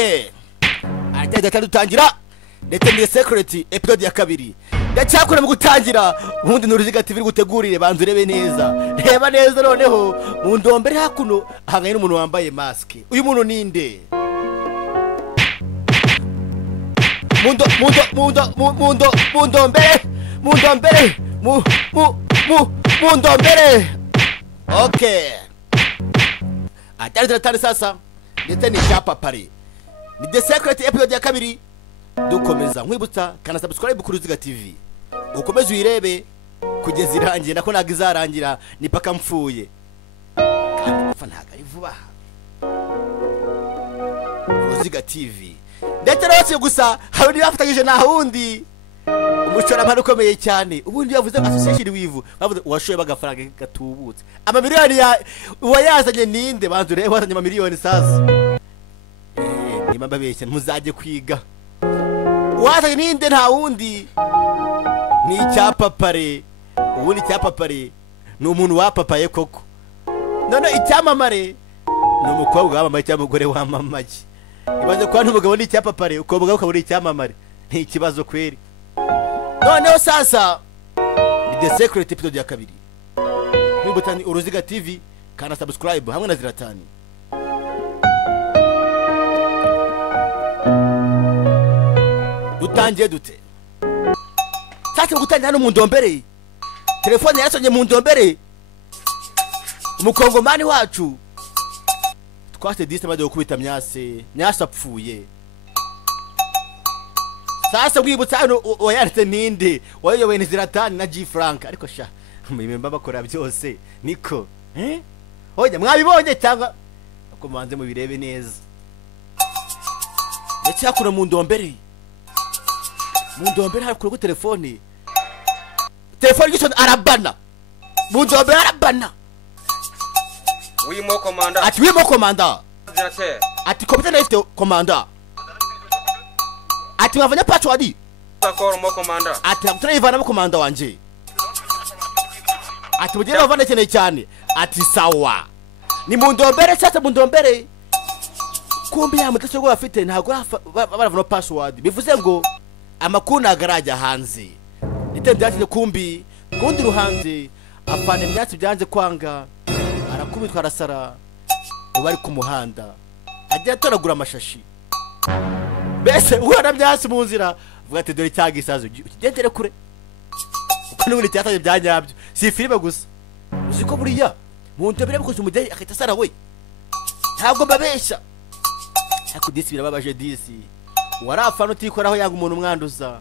Okay. Ajya dutangira. Ndetse ndi security episode ya kabiri. Ndacyakora mu gutangira ubundi n'uruziga TV gutegurire banzu rebe neza. Reba neza noneho mundombere hakuno hangaye n'umuntu wambaye mask. Uyu muntu ninde? Mundombere. Okay. Atari sasa. Ndetse ni chapa pare. Ni the secret episode ya kabiri. Dukomeza nkwibutsa kana subscribe ku Ruziga TV. Ukomeze uyirebe kugeza irangiye nako naga izarangira ni paka mfuye. Kandi gupfa ntaga ari vuba. Ruziga TV. Ndetse rwose gusa hari bafatanyije na hundi. Umushora mpano ukomeye cyane. Ubundi yavuze association wivu. Bavuze washoye bagafaranga gatubutse. Ama miliyoni ya wayazanye ninde bantu rero wazanye ama miliyoni sasa. Nimba babeshya muzaje kwiga. Wazanye ninde nta wundi. Ni icyapa pare. Ubundi icyapa pare ni umuntu wapapaye koko. None icyamamare ni umukobwa wamamaye cyangwa umugore wamamaye. Ibaze kwa n'umugabo ni icyapa pare ukobwa ukabura icyamamare. Ni ikibazo kweri. Noneho sasa ni the secret episode ya kabiri. Mwibutani Uruziga TV kana subscribe hamwe na ziratani. Dutangiye dute. Sasa gutangira hano mundombere. Telefone yarasonye mundombere. Umukongomani wacu. Twase diste bade gukubita Myase. Myase apfuye. Sasa gwibutsa hano oyarite ninde wayoboye ni ziratani na G Frank ariko sha mubimba bakora byose niko hoya mwabibonye cyangwa akomanze mu birebe neza ndetse yakura mundombere hari kuri telefone gishon arabana mundombere arabana wimo komanda ati komite na ifite komanda ati mwavanya password akora mo komanda ati amutayivana mo komanda wanje ati mugire bavana cyane ati sawa ni mundombere sasa mundombere kumbi ya mudasobwa bafite ntago baravana password bivuze ngo amakuru nagarajya hanze nitende yati kumbi kundi ruhanze Afande Myase byanze kwanga arakubitwa arasara ubari ku muhanda ajya atoragura amashashi bese uwana Myase mu nzira vuga ati dore cyagisazo ugendere kure uko n'ubundi cyataje byanyabyo si filime gusa uziko buriya mundombere bikoze umujyi akita sara we ntabwo babeshya ariko disi birababaje disi warafana utikoraho yanga umuntu umwanduza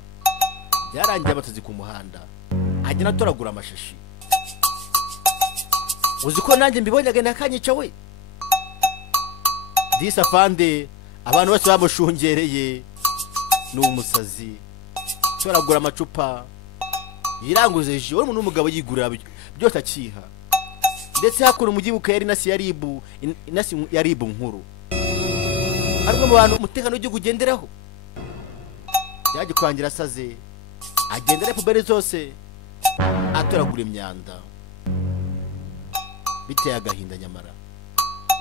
byarangiye abatuzi ku muhanda agena atoragura amashashi uziko nanjye mbibonye agenda akanyica we disi Afande abantu bose bamushungereye ni umusazi toragura amacupa yiranguze je uri umuntu umugabo yigurira byose akiha ndetse hakuru mugibuka yari nasi yaribu nkuru ariko mu bantu umutekano w'igihugu ugenderaho yaje kwangira saze agendera pubere zose atoragura imyanda biteye agahinda nyamara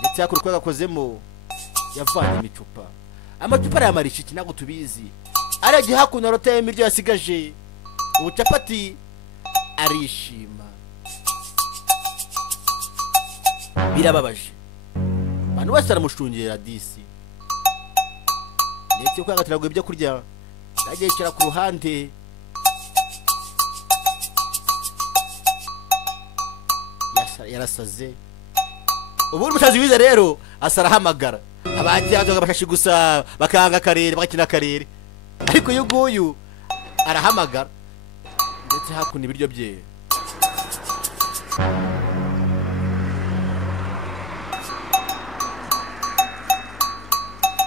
ndetse hakuru kwa gakozemo yavanye imicupa amacupa yamarisha iki nago tubizi araje hakuno roteye imiryo yasigaje ubucapati arishima birababaje abantu bose aramushungera disi ndetse ko agatiraguye ibyo kurya yagiye kira ku ruhande yarasaze ubundi mutazi wize rero asarahamagara abagiye abashashi gusa bakanga akarere bakina akarere ariko uyu nguyu arahamagara ndetse hakuno ibiryo bye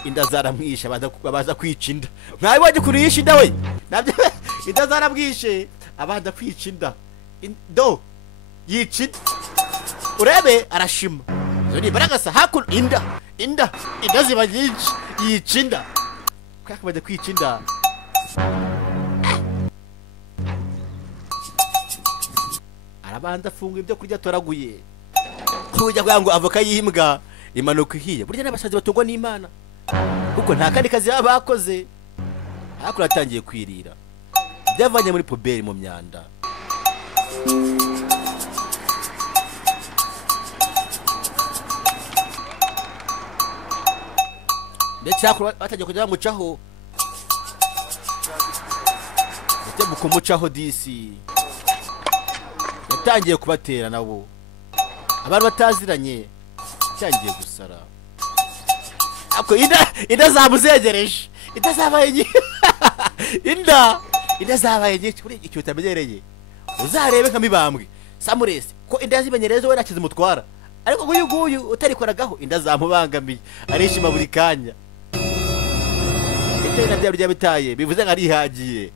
inda zaramwisha baza kwica inda mwabibonye kurisha inda we nabyo inda zaramwishe abaza kwica inda do yica urebe arashima zo ni baragasa hakuno inda ziba nyinshi yica inda kwakabaje kwica inda arabanza afunga ibyo kurya toraguye kujya ngo avoka yimbwa imanuka ihiye burya n'abasazi batogwa n'Imana kuko nta kandi kazi baba bakoze hakura atangiye kwirira byavanye muri puberi mu myanda ndetse hakura batangiye kujya bamucaho ndetse mukumucaho disi yatangiye kubatera nabo abantu bataziranye cyangiye gusara ako inda zamuzegereje itazabaye nyinshi inda zabaye nyinshi kuri icyo utamenyereye uzarebe nka Mibambwe Samuresi ko inda yazimenyereze we nakize mutwara ariko guyu utarikoragaho inda zamubangamiye arishima buri kanya itena bya bitaye bivuze ngo arihagiye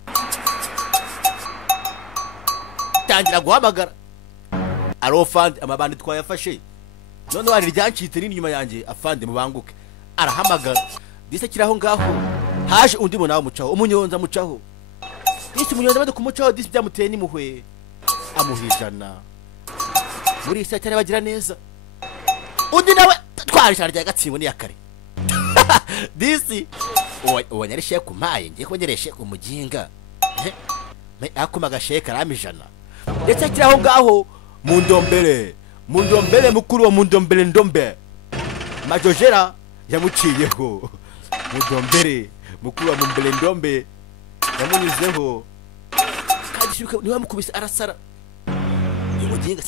tangira guhamagara Afande amabandi twayafashe none wari ryancite n'inyuma yanjye Afande mubanguke arahamagara dise kiraho ngaho haje undi mu nawo mucaho umunyonza mucaho dise umunyonza bade kumucaho dise byamuteye nimuhwe amuhijana muri isa cyane bagira neza undi nawe twarishana rya gatsingo ni yakare dise uwanyarishe kumaye ngiye kongereshe umuginga akumaga sheka ramijana ndetse kiraho ngaho mundombere mukuru wa mundombere ndombe majojera yamuciyeho mundombere mukuru wa mundombere ndombe yamunizeho kandi shuka niwe mukubise arasara umuginga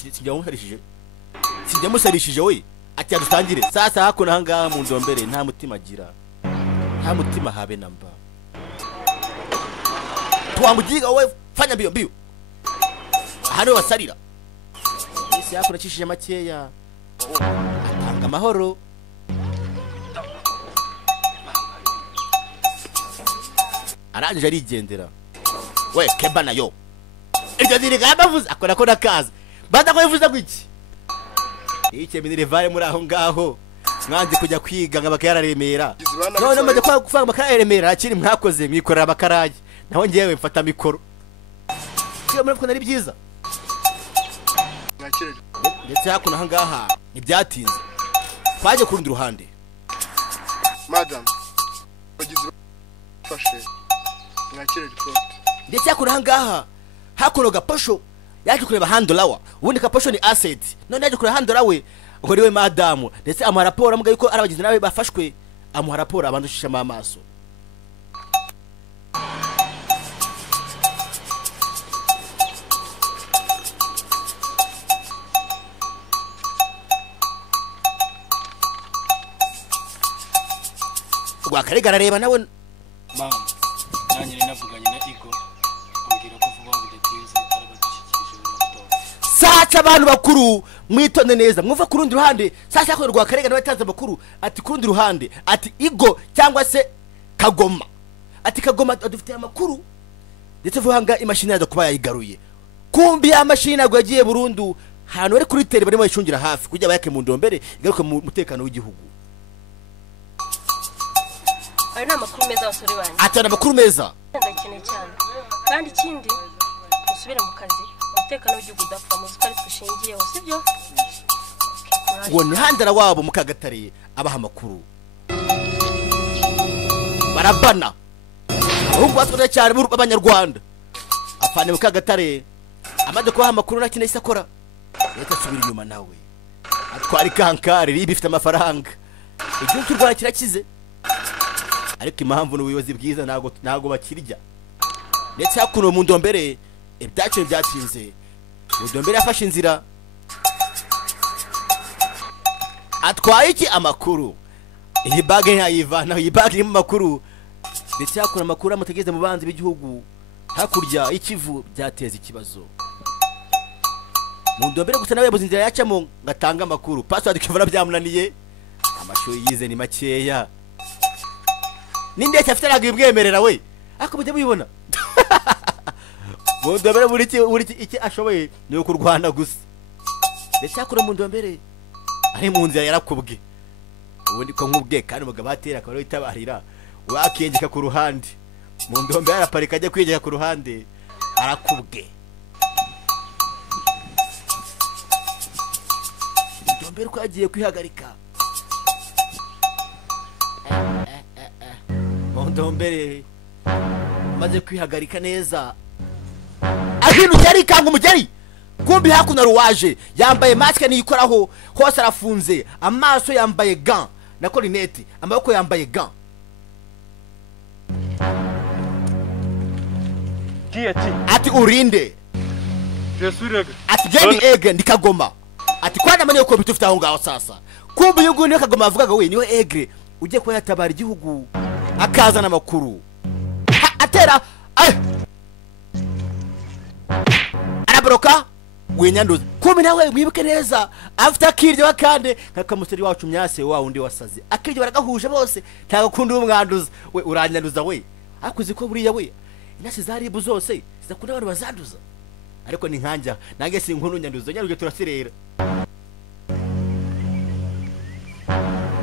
sinjyamusarishije we ati adutangire sasa hakuna hanga mundombere nta mutima agira nta mutima habe namba twamugiga we fanya biyo hano wasarira isi yakora cishije makeya atanga amahoro arangije arigendera we keba nayo iryo diriga bavuze akora ko nakaza banda ko yivuza gwiki ike minire vale muri aho ngaho mwanze kujya kwiga ngabakayararemera none maze kuvanga bakayaremera akiri mwakoze mwikorera abakaraye naho ngiyewe mfata mikoro cyo muri ko nari byiza ndetse hakuna hangaha ntibyatinze twaje kurundi ruhande madam bagize fashe mwakire report ndetse hakuna hangaha hakuno gaposho yaje kureba handolawa ubundi kaposho ni asset none yaje kureba handolawe ngo riwe madamu ndetse amuha raporo amuga yuko arabagize nawe bafashwe amuha raporo abandushisha amaso Rwakarega arareba nawe mama nanyire navuganye na Igo ambwira ko vuba bidatinze arabadushyikirije mu gitondo sacha abantu bakuru mwitonde neza mwumva kurundi ruhande sacha ko Rwakarega nawe taza bakuru ati kurundi ruhande ati Igo cyangwa se Kagoma ati Kagoma adufite amakuru ndetse vuhanga imashini yaje kuba yayigaruye kumbi amashini ago yagiye burundu hano bari kuri tele barimo yicungira hafi kujya bayake mu ndombere igaruka mu mutekano w'igihugu ari namakuru meza basore banje atana makuru meza ndakene cyane kandi kindi usubire mu kazi umutekano w'igihugu dapfa muzikari twishingiyeho sibyo ngo ni handara wabo mukagatariye abaha amakuru barabana ahubwo batwara cyane mu Abanyarwanda Afande mukagatare amaze kubaha amakuru nakine isakora leta subira inyuma nawe atwari kankare ribifite amafaranga igihugu cy'u Rwanda kirakize ariko impamvu n'ubuyobozi bwiza nago bakirya ndetse hakuno mu ndombere ibyacu byatinze mundombere afashe inzira atwaye iki amakuru iyi bag ntayivana iyi bag irimo amakuru ndetse hakuno amakuru amutegeze mu banzi b'igihugu hakurya ikivu byateza ikibazo mundombere gusa nawe buzinzira yacamo ngatanga amakuru password kivura byamunaniye amashuri yize ni makeya ninde cyafite nagibwemerera we akubuje bibona mundombere buri iki ashoboye ni ku Rwanda gusa ndetse akora mundombere ari mu nzira yarakubwe ubundi ko nkubwe kandi umugabo atera akaba yitabarira wakengeka ku ruhande mundombere araparika ajya kwigeka ku ruhande arakubwe mundombere ko agiye kwihagarika mundombere maze kwihagarika neza ahintu cyari kanga umugeri kumbi hakuno ruwaje yambaye maske niyikoraho hose arafunze amaso yambaye gant na colinette amaboko yambaye gant ati urinde ati geni ege ndikagoma ati kwana mane uko bitufite aho ngaho sasa kumbi yugu niyo kagoma avugaga we niyo egre ujye ko yatabara igihugu akazana amakuru atera arabroka wenyanduza kumbi nawe mwibuke neza afite akiryo bakande kakamuseri wacu Myase wa undi wasazi akiryo baragahuje bose ntagakunda umwanduza we uranyanduza we akuzi ko buriya we inasi zaribu zose zidakunda abantu bazanduza ariko ni nkanja nange sinkunu nyanduza nyaruge turasirera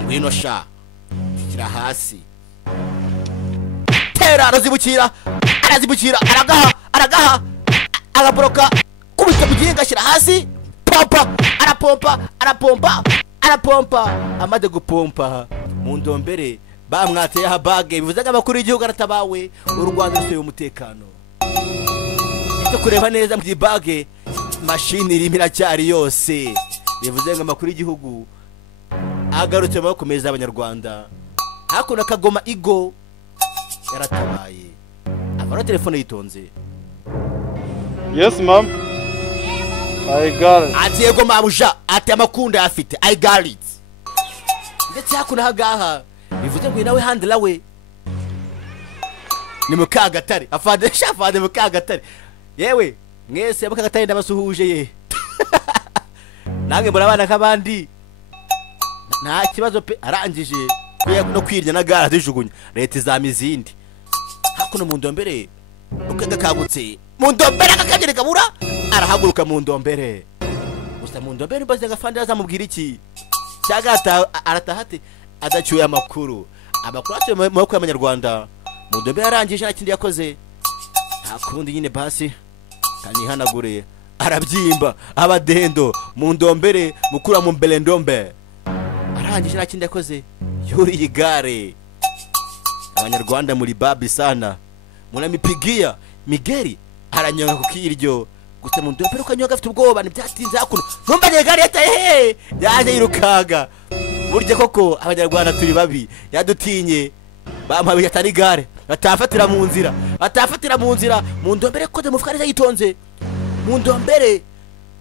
ngwino sha kira hasi tera arazibukira aragaha agabroka kubita bugiye gashira hasi arapompa amade gupompa mundombere bamwateye habage bivuzaga abakuru y'igihugu aratabawe u Rwanda rufite umutekano ito kureba neza mu bage machine irimira cyari yose bivuze ngo amakuru y'igihugu agarutse mu komeza abanyarwanda hakuna kagoma igo yaratabaye avara telefone yitonze Yes ma'am I got it ati ego mabuja ati amakunda afite I got it ndetse hakuna hagaha bivuze ngo nawe handla we ni mukagatare afande mukagatare yewe mwese mukagatare ndabasuhuje ye nange murabana kabandi nta kibazo pe arangije no kwirya na gara zijugunya leta izamizindi hakuno mundombere ukega kagutse mundombere akakagere kabura arahaguruka mundombere gusa mundombere baze gafande azamubwira iki cyagata aratahate adacyuye amakuru atuye mu maboko y'abanyarwanda mundombere arangije nakindi yakoze hakundi nyine basi kanihanagure arabyimba abadendo mundombere mukura mu mbelendombe arangije nakindi yakoze yuri igare abanyarwanda muri babi sana munamipigia Migeri aranyonga kukiryo gusa mundombere ukanyonga afite ubwoba ntibyatinze hakuno ntumbanye gare yataye yaje yirukaga burye koko abanyarwanda turi babi yadutinye bampabiye atari gare batafatira mu nzira mundombere ko demufukariza yitonze mundombere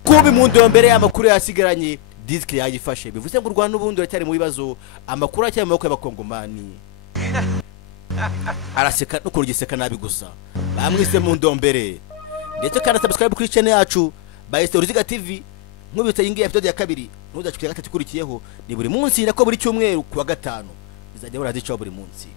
kubi mundombere amakuru yasigaranye disk yayifashe bivuze ngo Rwanda ubundi racyari mu bibazo amakuru acyari mu maboko y'abakongomani araseka no kurugiseka nabi gusa bamwise mundombere ndetse kandi subscribe kuri channel yacu by Storyziga TV nkubita yingiye episode ya 2 ntudacukira gatatu kurikiyeho ni buri munsi nako buri cyumweru kuwa gatanu izajya barazicaho buri munsi